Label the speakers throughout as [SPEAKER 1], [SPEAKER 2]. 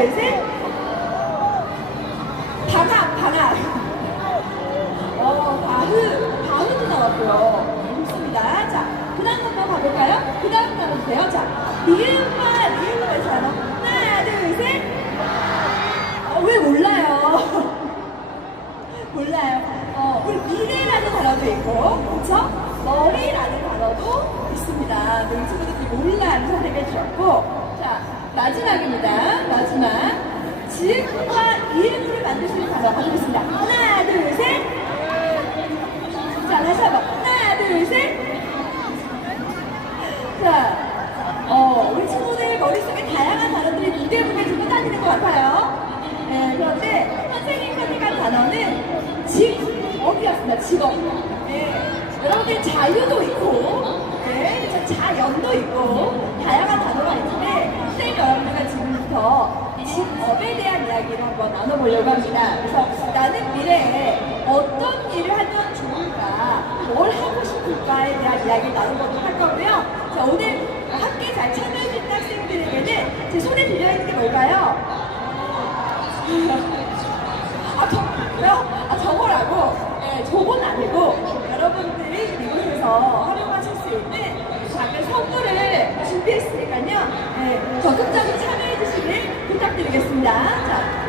[SPEAKER 1] 둘, 셋. 방학, 방학. 어, 바흐, 바흐도 나왔고요. 좋습니다. 자, 그 다음 한번 가볼까요? 그 다음 주세요. 자, 리을과 리을과 해서 하나, 둘, 셋. 어, 왜 몰라요? 몰라요. 어, 우리 미래라는 단어도 있고, 그쵸? 머리라는 단어도 있습니다. 우리 친구들이 몰라를 선택해 주셨고, 자, 마지막입니다. 마지막. 지읒과 이음을 만들 수 있는 단어 가져오겠습니다. 하나, 둘, 셋. 자, 다시 한 번. 하나, 둘, 셋. 자, 어, 우리 친구들 머릿속에 다양한 단어들이 무대 무대 들고 다니는 것 같아요. 네, 그런데 선생님 선택한 단어는 직업이었습니다. 직업. 네, 여러분들 자유도 있고, 네, 자- 자연도 있고, 다양한 단어가 있는데, 선생님 여러분들과 지금부터 직업에 대한 이야기를 한번 나눠보려고 합니다. 그래서 나는 미래에 어떤 일을 하면 좋을까, 뭘 하고 싶을까에 대한 이야기를 나눠보도록 할 거고요. 자, 오늘 함께 잘 참여해주신 학생들에게는 제 손에 들려있는 게 뭘까요? 아, 저, 왜요? 아, 저거라고? 네, 저건 아니고, 여러분들이 이곳에서 활용하실 수 있는 작은 선물을 준비했으니까요. 네, 적극적으로 참여 해주시길 부탁드리겠습니다. 자.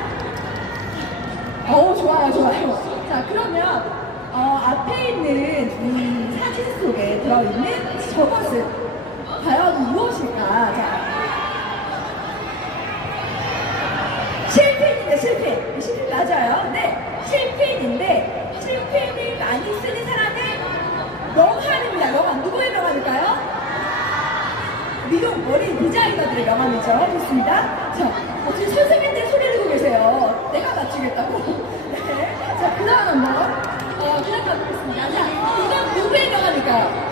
[SPEAKER 1] 오, 좋아요, 좋아요. 자, 그러면, 어, 앞에 있는 이 사진 속에 들어있는 저것은 과연 무엇일까? 자, 실핀인데 실핀 실핀 맞아요 네 실핀인데 실핀을 많이 쓰는 사람은 명함입니다 명함 누구의 명함일까요? 미용 머리 디자이너들의 명함이죠 좋습니다 자 어, 지금 선생님들 소리 내고 계세요 내가 맞추겠다고 네자그 다음 한번 어, 그 다음 가보겠습니다 자 이건 누구의 명함일까요?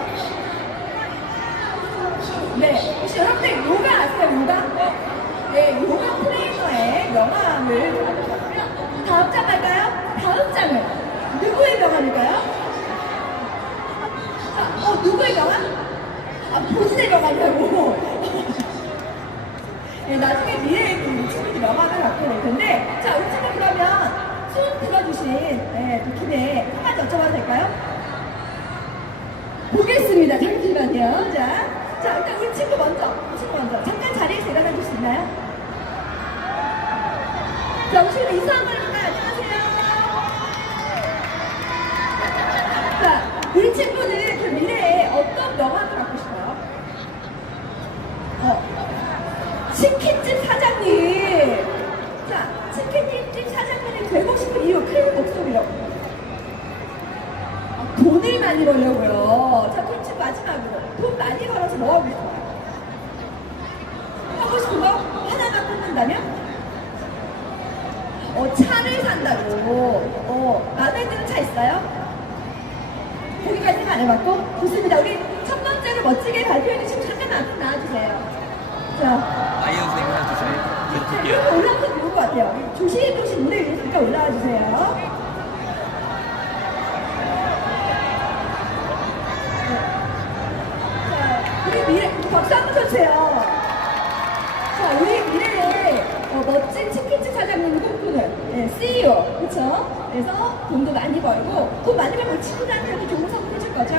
[SPEAKER 1] 네, 혹시 여러분들 요가 아세요, 요가? 네, 요가 트레이너의 명함을 받으셨고요. 다음 장 갈까요? 다음 장은 누구의 명함일까요? 자, 어, 누구의 명함? 아, 본인의 명함이라고. 네, 나중에 미래에 그 친구들 명함을 갖게 될 텐데, 자, 우리 친구 그러면 손 들어주신 네, 도킹에 한 가지 여쭤봐도 될까요? 보겠습니다. 잠시만요. 자, 자, 일단 우리 친구 먼저, 친구 먼저. 잠깐 자리에서 일어나 줄수 있나요? 뽑는다면? 어, 차를 산다고. 어, 마음에 드는 차 있어요? 거기까지는 안 해봤고? 좋습니다. 우리 첫 번째로 멋지게 발표해 주신 잠깐만 나와주세요. 자,
[SPEAKER 2] 아이언 선생님 해주세요.
[SPEAKER 1] 자, 이렇게 올라가도 좋을 것 같아요. 조심조심 무대 위에 잠깐 올라와 주세요. 자, 우리 미래, 박수 한번 쳐주세요. 자, 우리 미래의 어, 멋진 치킨집 사장님을 꿈꾸는 네, CEO, 그쵸? 그래서 돈도 많이 벌고, 돈 많이 벌고 친구들한테 이렇게 좋은 선물 해줄 거죠?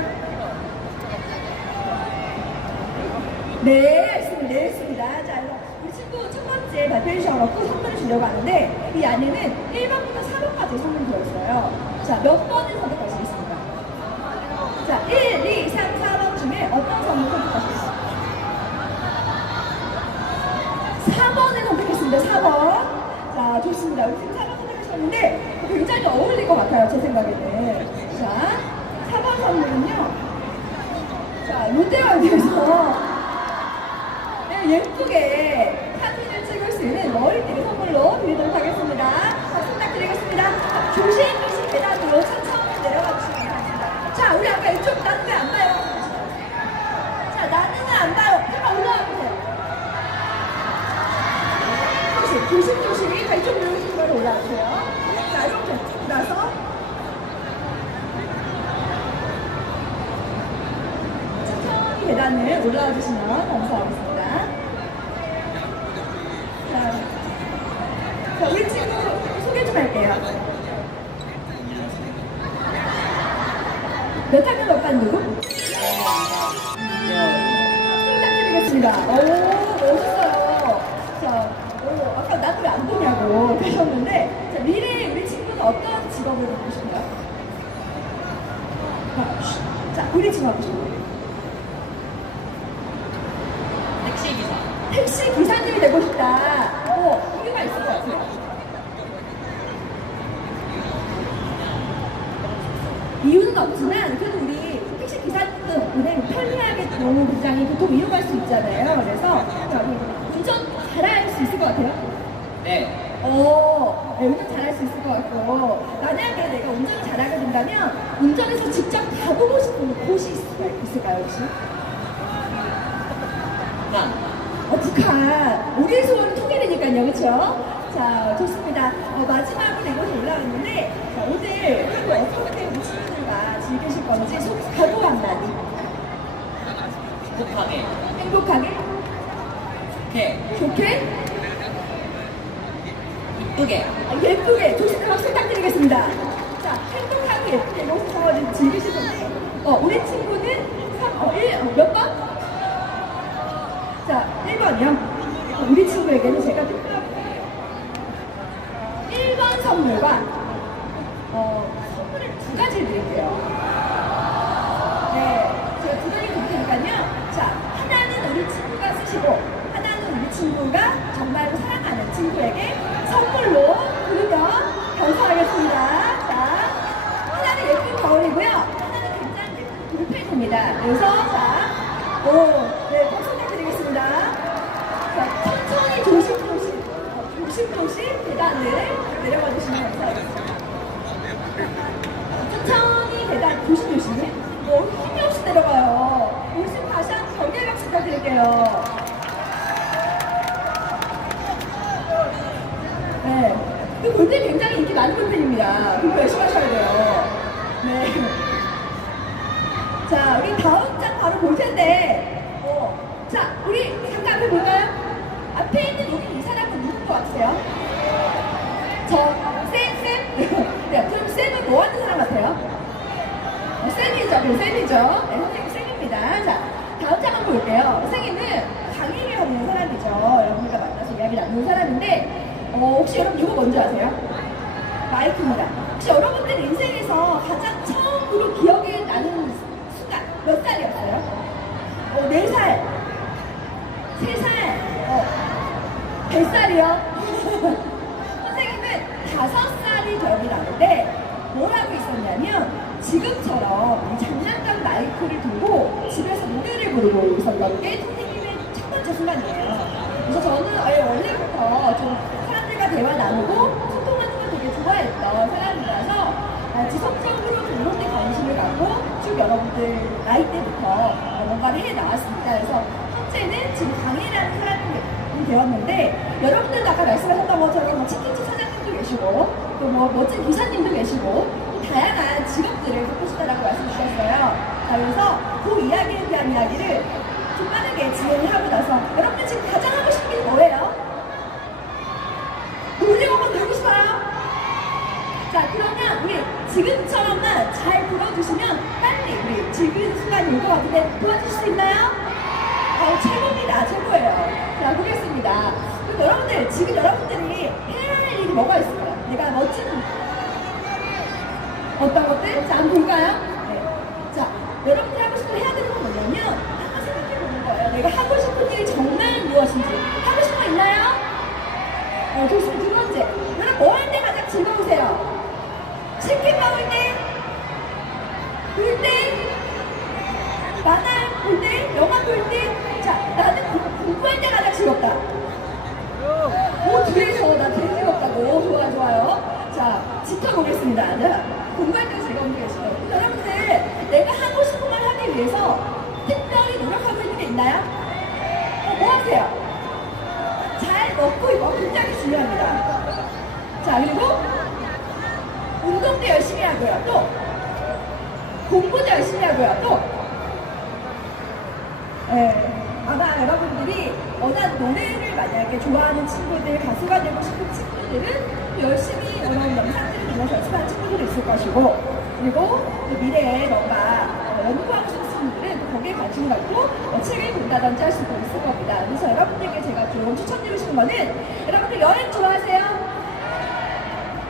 [SPEAKER 1] 네, 알겠습니다. 네, 알겠습니다. 자, 우리 친구 첫 번째 발표해 주셔서 선물을 주려고 하는데, 이 안에는 1번부터 4번까지 선물이 들어있어요. 자, 몇 번을 선택할 수 있습니까? 자, 1, 2, 3, 4번 중에 어떤 선물 선택하시겠습니까? 4번을 선택했습니다. 4번. 자, 좋습니다. 우리 지금 4번 선택하셨는데 굉장히 어울릴 것 같아요. 제 생각에는. 자, 4번 선물은요. 자, 롯데월드에서 네, 예쁘게 사진을 찍을 수 있는 머리띠를 선물로 드리도록 하겠습니다. 박수 부탁드리겠습니다. 자, 조심조심 계단으로 천천히 내려가 주시기 바랍니다. 자, 우리 아까 이쪽 나는 왜 안 봐요? 자, 나는 왜 안 봐요? 잠깐 올라와 보세요. 조심, 조심조심히 발쪽 누르신 걸 올라가세요. 자, 이렇게 쭉 나서 천천히 계단을 올라와 주시면 감사하겠습니다. 교통 이용할 수 있잖아요. 그래서 자, 우리 운전 잘할 수 있을 것 같아요.
[SPEAKER 2] 네.
[SPEAKER 1] 어, 네, 운전 잘할 수 있을 것 같고 만약에 내가 운전을 잘하게 된다면 운전해서 직접 가보고 싶은 곳이 있을까요, 있을까요 혹시?
[SPEAKER 2] 북한.
[SPEAKER 1] 어, 북한. 우리의 소원이 통일이니까요, 그렇죠? 자, 좋습니다. 어, 마지막으로 이곳에 올라왔는데 자, 오늘 하루 어떻게 우리 친구들과 즐기실 건지 소 각오 한마디.
[SPEAKER 2] 행복하게.
[SPEAKER 1] 행복하게,
[SPEAKER 2] 좋게.
[SPEAKER 1] 좋게,
[SPEAKER 2] 이쁘게.
[SPEAKER 1] 어, 예쁘게, 좋습니다. 박수 부탁드리겠습니다. 자, 행복하게 예쁘게 건데 어, 우리 친구는 3, 어, 1, 어, 몇 번? 자, 1번이요. 우리 친구에게는 제가 특별히 1번 선물과 어, 선물을 두 가지를 드릴게요. 네, 제가 두 가지 드릴 테니까요. 자, 하나는 우리 친구가 쓰시고, 하나는 우리 친구가 정말 사랑하는 친구에게 선물로 드리면 감사하겠습니다. 자, 하나는 예쁜 거울이고요. 하나는 굉장히 예쁜 볼펜입니다. 그래서, 자, 오, 네, 박수 부탁드리겠습니다. 자, 천천히 조심조심, 어, 조심조심 계단을 내려가 주시면 감사하겠습니다. 그 볼펜 굉장히 인기 많은 볼펜입니다. 공부 열심히 하셔야 돼요. 네. 자, 우리 다음 장 바로 볼 텐데, 어, 자, 우리 잠깐 앞에 볼까요? 앞에 있는 여기 이 사람은 누군 것 같으세요? 저, 쌤, 쌤? 네, 그럼 쌤은 뭐 하는 사람 같아요? 어, 쌤이죠, 그 쌤이죠. 네, 선생님 쌤입니다. 자, 다음 장 한번 볼게요. 선생님은 강의를 하는 사람이죠. 여러분과 만나서 이야기 나누는 사람인데, 어, 혹시 여러분 이거 뭔지 아세요? 마이크입니다. 혹시 여러분들 인생에서 가장 처음으로 기억에 나는 순간 몇 살이었어요? 어, 4살, 3살, 어, 100살이요? 선생님은 5살이 기억이 나는데 뭘 하고 있었냐면 지금처럼 이 장난감 마이크를 들고 집에서 노래를 부르고 있었던 게 선생님의 첫 번째 순간이에요. 그래서 저는 아예 원래부터 좀 사람들과 대화 나누고 소통하는 걸 되게 좋아했던 사람이라서 아, 지속적으로 좀 이런 데 관심을 갖고 쭉 여러 분들 나이 때부터 뭔가를 해 나왔습니다. 그래서 현재는 지금 강의라는 사람이 되었는데 여러분들도 아까 말씀하셨던 것처럼 뭐 치킨집 사장님도 계시고 또 뭐 멋진 기사님도 계시고 또 다양한 직업들을 갖고 싶다라고 말씀 주셨어요. 자, 그래서 그 이야기에 대한 이야기를 좀 빠르게 진행을 하고 나서 여러분들 지금 가장 하고 싶은 게 뭐예요? 놀이공원 놀고 싶어요? 자 그러면 우리 지금처럼만 잘 불어주시면 빨리 우리 즐기는 순간이 올 것 같은데 도와주실 수 있나요? 어, 최고입니다 최고예요 자 보겠습니다 그럼 여러분들 지금 여러분들이 해야 할 일이 뭐가 있을까요? 내가 멋진 어떤 것들? 자 한번 볼까요? 네. 자 여러분들이 하고 싶은 해야 되는 건 뭐냐면 한번 생각해 보는 거예요 내가 하고 싶은 일이 정말 무엇인지 하고 싶은 거 있나요? 어, 좋습니다. 두 번째. 여러분, 뭐 할 때 가장 즐거우세요? 치킨 먹을 때? 볼 때? 만화 볼 때? 영화 볼 때? 자, 나는 공- 공부할 때 가 장 즐겁다. 오, 뒤에서 나 되게 즐겁다고. 오, 좋아요, 좋아요. 자, 지켜보겠습니다. 자, 공부할 때 즐거운 게 있어요. 여러분들, 내가 하고 싶은 걸 하기 위해서 특별히 노력하고 있는 게 있나요? 어, 뭐 하세요? 잘 먹고 이거 굉장히 중요합니다. 자, 그리고 운동도 열심히 하고요. 또 공부도 열심히 하고요. 또 예, 아마 여러분들이 워낙 노래를 만약에 좋아하는 친구들, 가수가 되고 싶은 친구들은 열심히 이런 영상들을 보면서 연습하는 친구들도 있을 것이고 그리고 또 미래에 뭔가 어, 연구하고 싶은 친구들은 거기에 관심을 갖고 어, 책을 본다든지 할 수도 있을 겁니다. 그래서 여러분들께 제가 좀 추천드리고 싶은 거는 여러분들 여행 좋아하세요?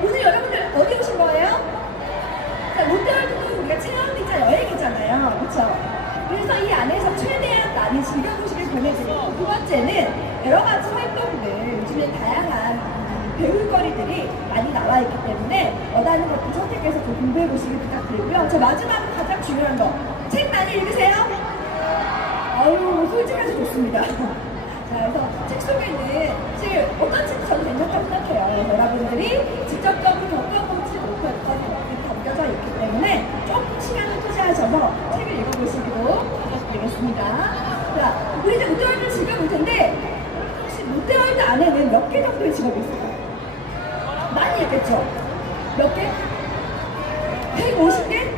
[SPEAKER 1] 오늘 여러분들 어디 오신 거예요? 자, 롯데월드는 우리가 체험이자 여행이잖아요. 그렇죠? 그래서 이 안에서 최대한 많이 즐겨보시길 권해드리고 두 번째는 여러 가지 활동들 요즘에 다양한 배울 거리들이 많이 나와 있기 때문에 원하는 것도 선택해서 좀 공부해 보시길 부탁드리고요. 자 마지막으로 가장 중요한 거 책 많이 읽으세요. 아유 솔직해서 좋습니다. 자, 그래서 책 속에는 사실 어떤 책도 저는 괜찮다고 생각해요. 그래서 여러분들이 직접적으로 겪어보지 못한 것들이 담겨져 있기 때문에 조금 시간을 투자하셔서 책을 읽어보시기로 부탁드리겠습니다. 자, 우리 이제 롯데월드 즐겨볼 텐데 혹시 롯데월드 안에는 몇 개 정도의 직업이 있을까요? 많이 있겠죠? 몇 개? 150개?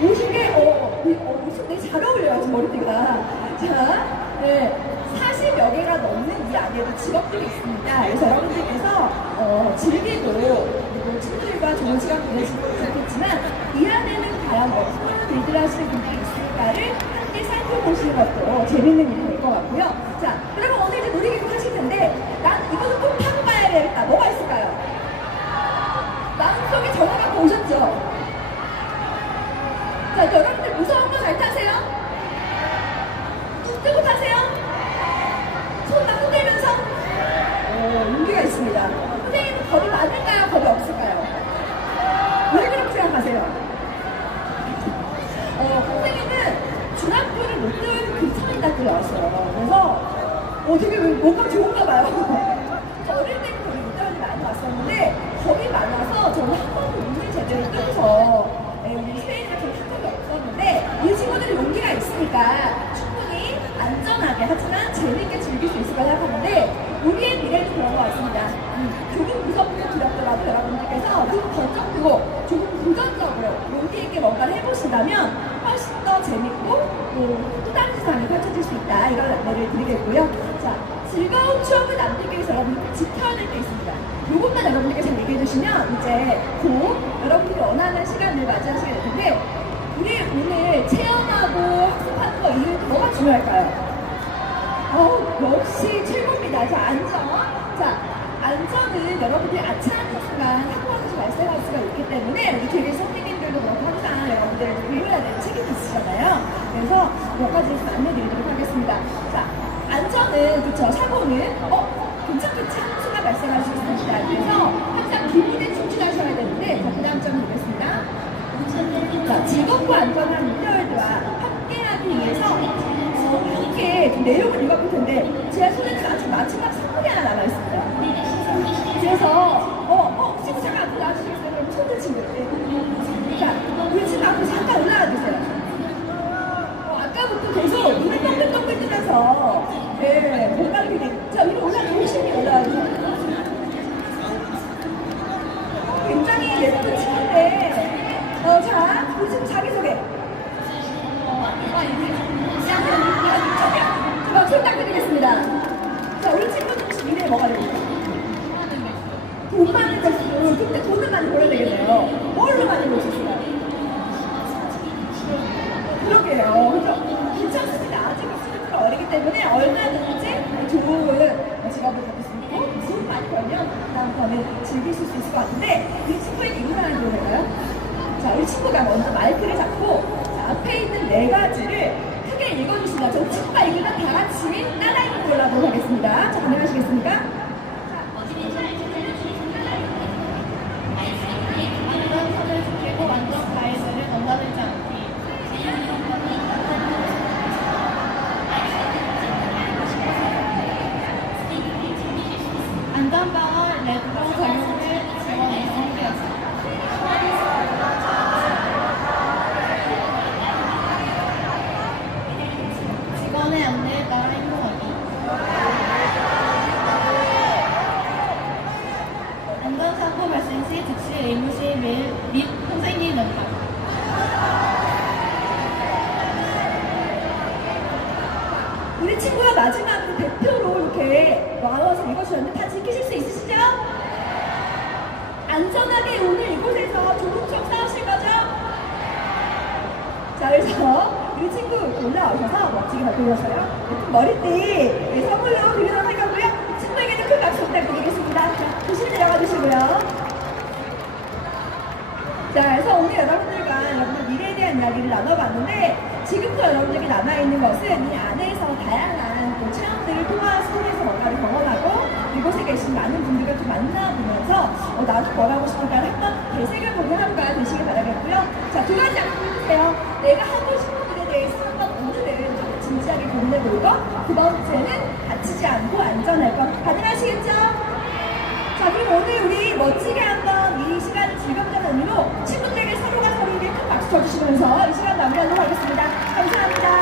[SPEAKER 1] 50개? 어, 이- 어, 50개 잘 어울려요, 지금 머리띠가. 자, 네. 40여 개가 넘는 이 안에도 직업들이 있습니다. 그래서 여러분들께서 어, 즐기고 그리고 친구들과 좋은 시간 보내시면 좋겠지만 이 안에는 과연 어떤 일들을 하시는 분들이 있을까를 함께 살펴보시는 것도 재밌는 일이 될 것 같고요. 자, 여러분 오늘 이제 놀이기구 타실 텐데 난 이거는 꼭 타고 가야 되겠다. 뭐가 있을까요? 마음속에 정해갖고 오셨죠? 자, 여러분들 무서운 거 잘 타세요? 눈 뜨고 타세요? 손막 흔들면서? 오, 용기가 있습니다. 선생님, 겁이 많을까요? 겁이 없을까요? 왜 그렇게 생각하세요? 어, 선생님은 중학교를 롯데월드 근처에다고 나왔어요. 그래서, 어, 되게 뭔가 좋은가 봐요. 저 어릴 때부터 우리 롯데월드 많이 왔었는데, 겁이 많아서 저는 한 번도 눈을 제대로 뜨고서, 네, 우리 스페인을 좀한 적이 없었는데, 이 친구들이 용기가 있으니까 충분히 안전하게 하지만 재밌게 즐길 수 있을 거라 생각하는데, 우리의 미래는 그런 것 같습니다. 음, 조금 무섭고 두렵더라도 여러분들께서 눈 번쩍 뜨고 조금 도전적으로 용기 있게 뭔가를 해보신다면 더 재밌고 또, 또 다른 세상이 펼쳐질 수 있다. 이런 안내를 드리겠고요. 자, 즐거운 추억을 남기기 위해서 여러분들 지켜야 될 게 있습니다. 이것만 여러분들께 잘 얘기해 주시면 이제 곧 여러분들이 원하는 시간을 맞이하시게 될 텐데 우리 오늘 체험하고 학습하는 거 이외에 뭐가 중요할까요? 어, 역시 최고입니다. 자, 안전. 자, 안전은 여러분들이 아차하는 순간 사고가 발생할 수가 있기 때문에 우리 교회 선생님 들도 그렇고 항상 여러분들을 배워야 되는 책임이 있으잖아요. 그래서 몇 가지 좀 안내드리도록 하겠습니다. 자, 안전은, 그쵸, 사고는, 어, 괜찮겠지 하는 발생할 수 있습니다. 그래서 항상 기분에 충실하셔야 되는데, 자, 그 다음 점 보겠습니다. 자, 즐겁고 안전한 롯데월드와 함께하기 위해서 어, 좀 내용을 읽어볼 텐데 제 손에는 아직 마지막 선물이 하나 남아있습니다. 그래서 어, 어, 친구 잠깐 나와주시겠어요? 그럼 손들 친구들. 자, 친구 앞으로 잠깐 올라와 주세요. 어, 아까부터 계속 눈을 동글동글 뜨면서 예, 뭔가 이렇게 자, 위로 올라가 열심히 올라와 주세요. 굉장히 예쁜 친구인데 어, 자, 친구 자기소개. 제가 부탁드리겠습니다. 자, 우리 친구들 혹시 미래에 뭐가 됩니까? 돈 많이 벌수록 그때 돈을 많이 벌어야 되겠네요. 뭘로 많이 벌으셨어요? 그러게요. 그죠? 괜찮습니다. 아직 친구가 어리기 때문에 얼마든지 좋은 직업을 가질 수 있고 돈 많이 다음번에 즐기실 수 있을 것 같은데 우리 친구에게 인사를 드려볼까요? 자, 우리 친구가 먼저 멋지게 바꾸셔서요. 머리띠 네, 선물로 드리도록 할 거고요. 친구에게도 큰 박수 부탁드리겠습니다. 자, 조심히 내려가 주시고요. 자, 그래서 오늘 여러분들과 여러분들 미래에 대한 이야기를 나눠봤는데 지금부터 여러분들에게 남아있는 것은 이 안에서 다양한 또 체험들을 통화 속에서 뭔가를 경험하고 이곳에 계신 많은 분들과 좀 만나보면서 어, 나도 뭘 하고 싶은가를 한번 되새겨보는 하루가 되시길 바라겠고요. 자, 두 가지 안녕하세요. 내가 하고 싶은 있는 물건 두 번째는 다치지 않고 안전할 것 가능하시겠죠? 자 그럼 오늘 우리 멋지게 한번 이 시간을 즐겁다는 의미로 친구들에게 서로가 서로에게 큰 박수 쳐주시면서 이 시간 마무리하도록 하겠습니다 감사합니다